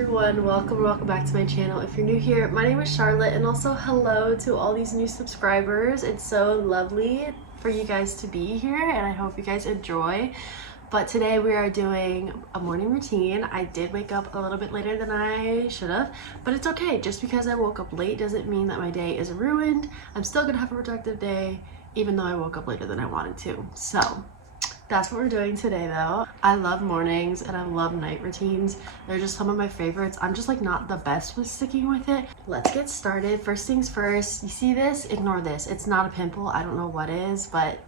everyone, welcome back to my channel. If you're new here, my name is Charlotte, and also hello to all these new subscribers. It's so lovely for you guys to be here, and I hope you guys enjoy. But today we are doing a morning routine. I did wake up a little bit later than I should have, but it's okay. Just because I woke up late doesn't mean that my day is ruined. I'm still gonna have a productive day even though I woke up later than I wanted to. So that's what we're doing today though. I love mornings and I love night routines. They're just some of my favorites. I'm just like not the best with sticking with it. Let's get started. First things first, you see this? Ignore this. It's not a pimple. I don't know what is, but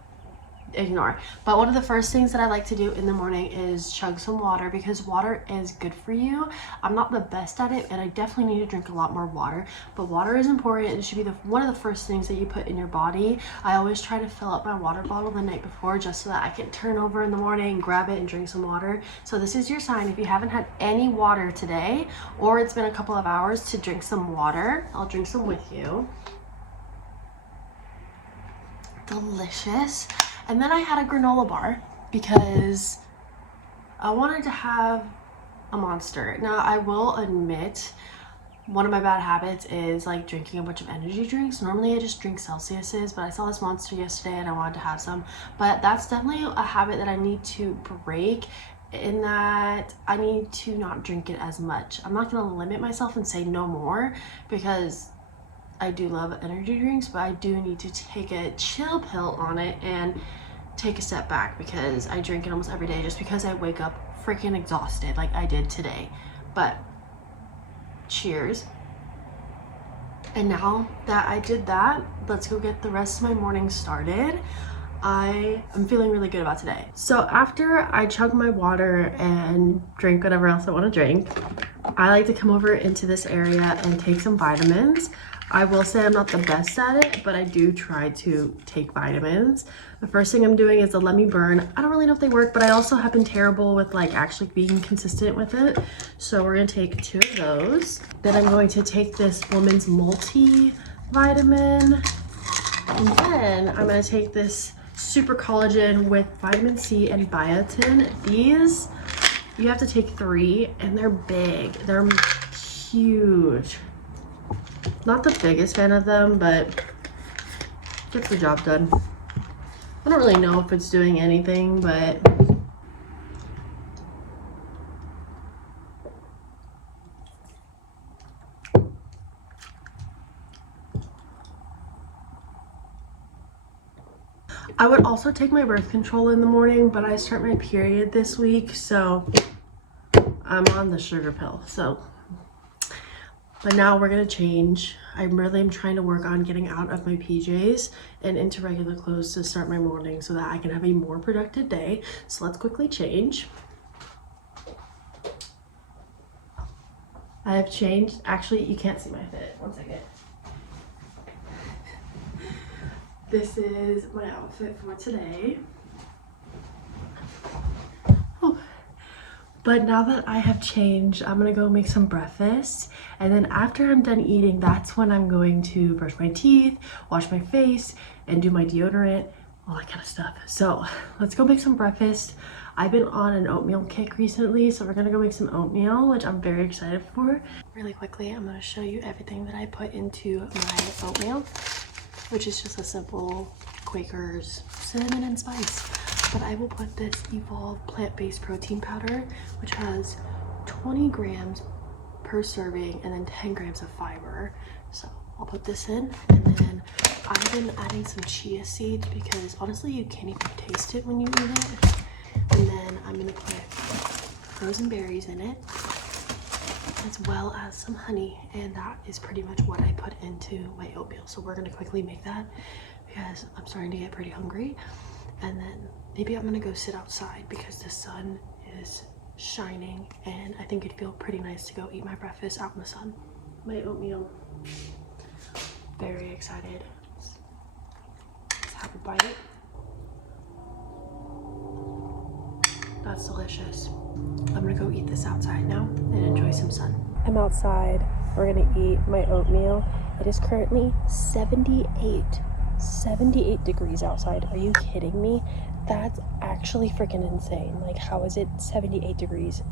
ignore. But one of the first things that I like to do in the morning is chug some water, because water is good for you. I'm not the best at it and I definitely need to drink a lot more water, but water is important. It should be one of the first things that you put in your body. I always try to fill up my water bottle the night before just so that I can turn over in the morning, grab it and drink some water. So this is your sign. If you haven't had any water today, or it's been a couple of hours, to drink some water. I'll drink some with you. Delicious. And then I had a granola bar because I wanted to have a Monster. Now I will admit, one of my bad habits is like drinking a bunch of energy drinks. Normally I just drink Celsius's, but I saw this Monster yesterday and I wanted to have some. But that's definitely a habit that I need to break, in that I need to not drink it as much. I'm not gonna limit myself and say no more, because I do love energy drinks, but I do need to take a chill pill on it and take a step back, because I drink it almost every day just because I wake up freaking exhausted like I did today. But cheers. And now that I did that, let's go get the rest of my morning started. I am feeling really good about today. So after I chug my water and drink whatever else I want to drink, I like to come over into this area and take some vitamins. I will say I'm not the best at it, but I do try to take vitamins. The first thing I'm doing is the Let Me Burn. I don't really know if they work, but I also have been terrible with like actually being consistent with it. So we're gonna take 2 of those. Then I'm going to take this Woman's Multivitamin. And then I'm gonna take this Super Collagen with vitamin C and biotin. These, you have to take 3 and they're big. They're huge. Not the biggest fan of them, but gets the job done. I don't really know if it's doing anything, but I would also take my birth control in the morning, but I start my period this week, so I'm on the sugar pill. But now we're gonna change. I really am trying to work on getting out of my PJs and into regular clothes to start my morning so that I can have a more productive day. So let's quickly change. I have changed. Actually, you can't see my fit. One second. This is my outfit for today. Oh. But now that I have changed, I'm gonna go make some breakfast, and then after I'm done eating, that's when I'm going to brush my teeth, wash my face, and do my deodorant, all that kind of stuff. So let's go make some breakfast. I've been on an oatmeal kick recently, so we're gonna go make some oatmeal, which I'm very excited for. Really quickly, I'm gonna show you everything that I put into my oatmeal, which is just a simple Quaker's cinnamon and spice. But I will put this Evolve plant-based protein powder, which has 20 grams per serving and then 10 grams of fiber. So I'll put this in, and then I've been adding some chia seeds because honestly you can't even taste it when you eat it. And then I'm gonna put frozen berries in it, as well as some honey, and that is pretty much what I put into my oatmeal. So we're gonna quickly make that because I'm starting to get pretty hungry. And then maybe I'm gonna go sit outside because the sun is shining and I think it'd feel pretty nice to go eat my breakfast out in the sun. My oatmeal, very excited. Let's have a bite. That's delicious. I'm gonna go eat this outside now and enjoy some sun. I'm outside, we're gonna eat my oatmeal. It is currently 78 degrees outside. Are you kidding me? That's actually freaking insane. Like, how is it 78 degrees?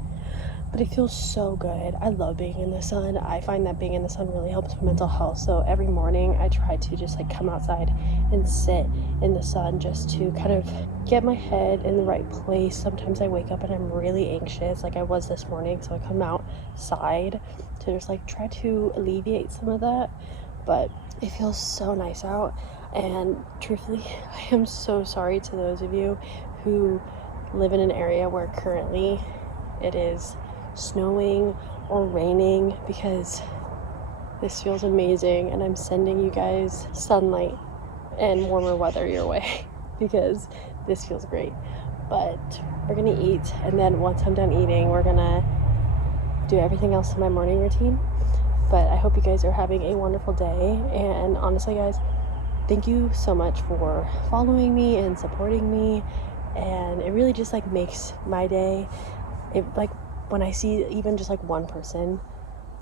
but it feels so good. I love being in the sun. I find that being in the sun really helps with mental health. So every morning I try to just like come outside and sit in the sun just to kind of get my head in the right place. Sometimes I wake up and I'm really anxious, like I was this morning, so I come outside to just like try to alleviate some of that. But it feels so nice out, and truthfully, I am so sorry to those of you who live in an area where currently it is snowing or raining, because this feels amazing and I'm sending you guys sunlight and warmer weather your way because this feels great. But we're gonna eat, and then once I'm done eating, we're gonna do everything else in my morning routine. But I hope you guys are having a wonderful day, and honestly guys, thank you so much for following me and supporting me, and it really just like makes my day. It like when I see even just like one person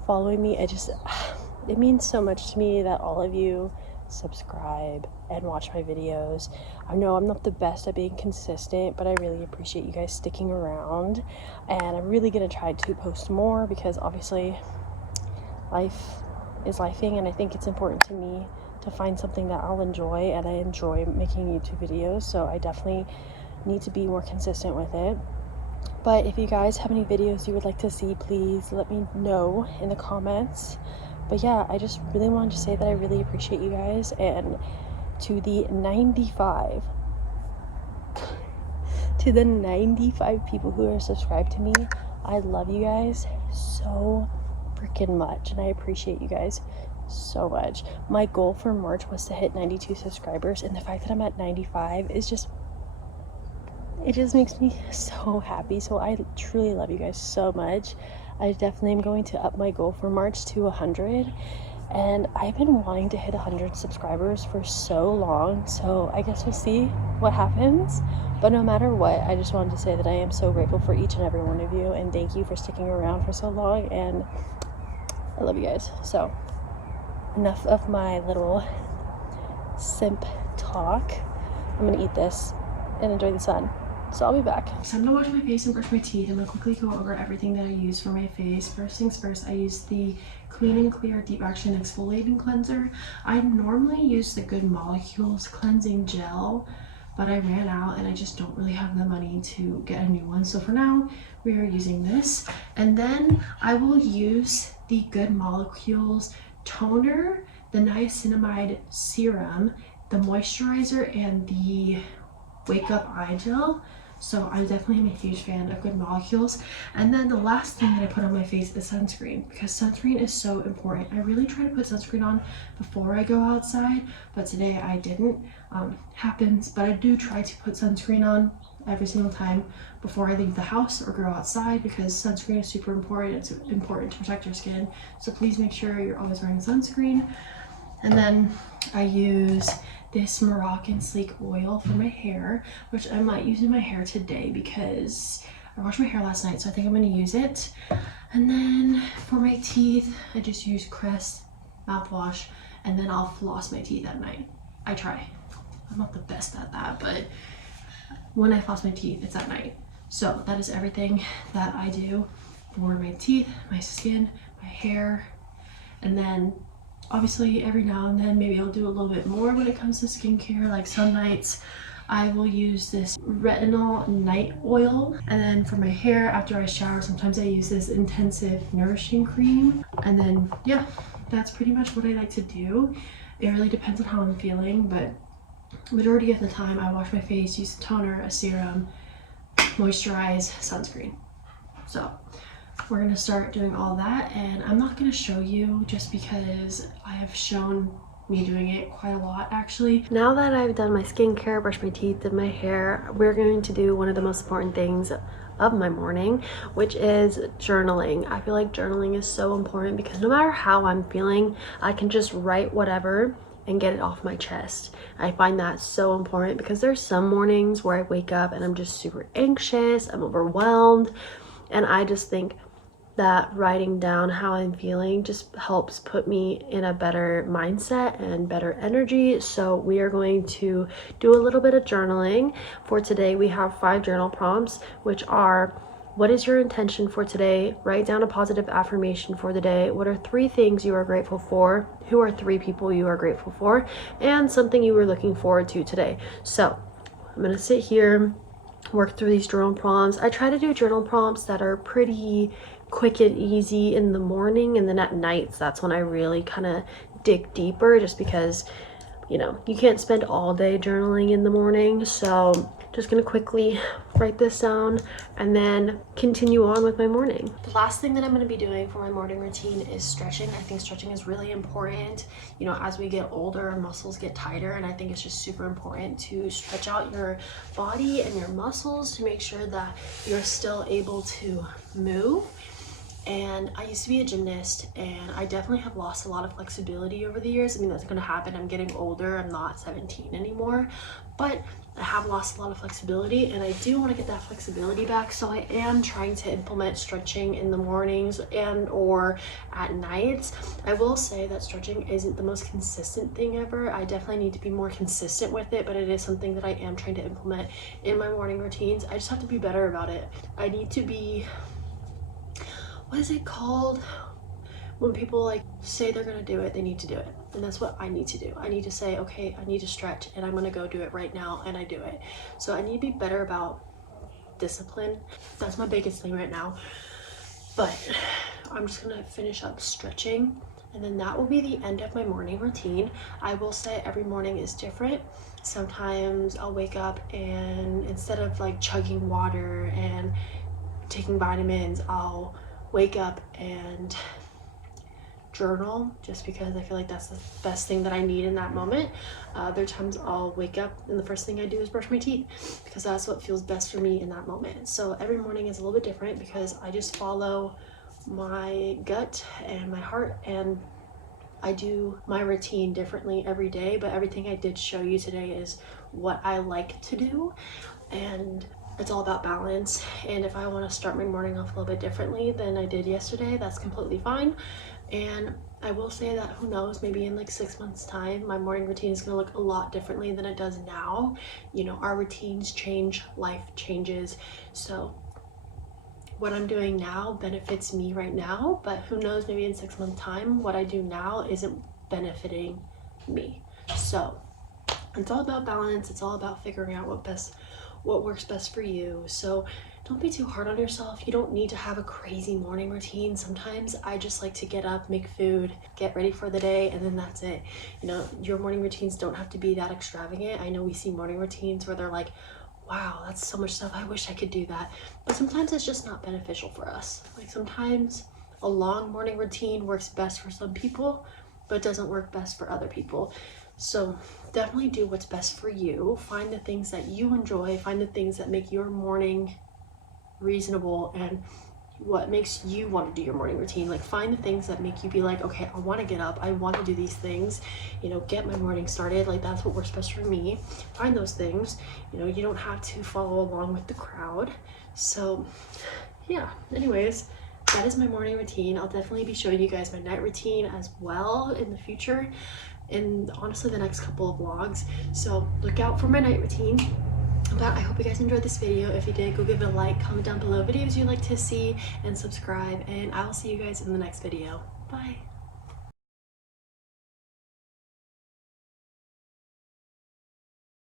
following me, it means so much to me that all of you subscribe and watch my videos. I know I'm not the best at being consistent, but I really appreciate you guys sticking around, and I'm really gonna try to post more because obviously life is lifing, and I think it's important to me to find something that I'll enjoy, and I enjoy making YouTube videos, so I definitely need to be more consistent with it. But if you guys have any videos you would like to see, please let me know in the comments. But yeah, I just really wanted to say that I really appreciate you guys, and to the 95 people who are subscribed to me, I love you guys so freaking much, and I appreciate you guys so much. My goal for March was to hit 92 subscribers, and the fact that I'm at 95 is just, it just makes me so happy. So I truly love you guys so much. I definitely am going to up my goal for March to 100, and I've been wanting to hit 100 subscribers for so long, so I guess we'll see what happens. But no matter what, I just wanted to say that I am so grateful for each and every one of you, and thank you for sticking around for so long, and I love you guys. So enough of my little simp talk. I'm gonna eat this and enjoy the sun. So I'll be back. So I'm gonna wash my face and brush my teeth. I'm gonna quickly go over everything that I use for my face. First things first, I use the Clean and Clear Deep Action Exfoliating Cleanser. I normally use the Good Molecules Cleansing Gel, but I ran out and I just don't really have the money to get a new one. So for now, we are using this. And then I will use the Good Molecules Toner, the Niacinamide Serum, the moisturizer, and the Wake Up Eye Gel. So I definitely am a huge fan of Good Molecules. And then the last thing that I put on my face is sunscreen, because sunscreen is so important. I really try to put sunscreen on before I go outside, but today I didn't. Happens, but I do try to put sunscreen on every single time before I leave the house or go outside, because sunscreen is super important. It's important to protect your skin. So please make sure you're always wearing sunscreen. And then I use this Moroccan Sleek oil for my hair, which I might use in my hair today because I washed my hair last night, so I think I'm gonna use it. And then for my teeth, I just use Crest mouthwash, and then I'll floss my teeth at night. I try. I'm not the best at that, but when I floss my teeth, it's at night. So that is everything that I do for my teeth, my skin, my hair, and then obviously every now and then maybe I'll do a little bit more when it comes to skincare. Like some nights I will use this retinol night oil, and then for my hair after I shower sometimes I use this intensive nourishing cream. And then yeah, that's pretty much what I like to do. It really depends on how I'm feeling, but majority of the time I wash my face, use a toner, a serum, moisturize, sunscreen. So we're gonna start doing all that, and I'm not gonna show you just because I have shown me doing it quite a lot actually. Now that I've done my skincare, brushed my teeth, did my hair, we're going to do one of the most important things of my morning, which is journaling. I feel like journaling is so important because no matter how I'm feeling, I can just write whatever and get it off my chest. I find that so important because there's some mornings where I wake up and I'm just super anxious, I'm overwhelmed, and I just think that writing down how I'm feeling just helps put me in a better mindset and better energy. So we are going to do a little bit of journaling. For today we have 5 journal prompts, which are What is your intention for today? Write down a positive affirmation for the day. What are 3 things you are grateful for? Who are 3 people you are grateful for? And something you were looking forward to today. So I'm gonna sit here, work through these journal prompts. I try to do journal prompts that are pretty quick and easy in the morning, and then at nights, that's when I really kind of dig deeper, just because, you know, you can't spend all day journaling in the morning. So just gonna quickly write this down and then continue on with my morning. The last thing that I'm gonna be doing for my morning routine is stretching. I think stretching is really important. You know, as we get older, our muscles get tighter, and I think it's just super important to stretch out your body and your muscles to make sure that you're still able to move. And I used to be a gymnast, and I definitely have lost a lot of flexibility over the years. I mean, that's gonna happen. I'm getting older. I'm not 17 anymore, but I have lost a lot of flexibility, and I do want to get that flexibility back. So I am trying to implement stretching in the mornings and or at nights. I will say that stretching isn't the most consistent thing ever. I definitely need to be more consistent with it, but it is something that I am trying to implement in my morning routines. I just have to be better about it. I need to be, what is it called? When people like say they're gonna do it, they need to do it. And that's what I need to do. I need to say, okay, I need to stretch and I'm gonna go do it right now, and I do it. So I need to be better about discipline. That's my biggest thing right now. But I'm just gonna finish up stretching, and then that will be the end of my morning routine. I will say every morning is different. Sometimes I'll wake up and instead of like chugging water and taking vitamins, I'll wake up and journal, just because I feel like that's the best thing that I need in that moment. Other times I'll wake up and the first thing I do is brush my teeth, because that's what feels best for me in that moment. So every morning is a little bit different because I just follow my gut and my heart, and I do my routine differently every day. But everything I did show you today is what I like to do, and it's all about balance. And if I want to start my morning off a little bit differently than I did yesterday, that's completely fine. And I will say that, who knows, maybe in like 6 months time, my morning routine is going to look a lot differently than it does now. You know, our routines change, life changes. So what I'm doing now benefits me right now, but who knows, maybe in 6 months time, what I do now isn't benefiting me. So it's all about balance. It's all about figuring out what works best for you. So don't be too hard on yourself. You don't need to have a crazy morning routine. Sometimes I just like to get up, make food, get ready for the day, and then that's it. You know, your morning routines don't have to be that extravagant. I know we see morning routines where they're like, wow, that's so much stuff, I wish I could do that. But sometimes it's just not beneficial for us. Like sometimes a long morning routine works best for some people, but doesn't work best for other people. So definitely do what's best for you. Find the things that you enjoy, find the things that make your morning reasonable and what makes you want to do your morning routine. Like find the things that make you be like, okay, I want to get up, I want to do these things, you know, get my morning started. Like that's what works best for me. Find those things. You know, you don't have to follow along with the crowd. So yeah, anyways, that is my morning routine. I'll definitely be showing you guys my night routine as well in the future, and honestly the next couple of vlogs. So look out for my night routine. But I hope you guys enjoyed this video. If you did, go give it a like, comment down below videos you'd like to see, and subscribe, and I will see you guys in the next video. Bye.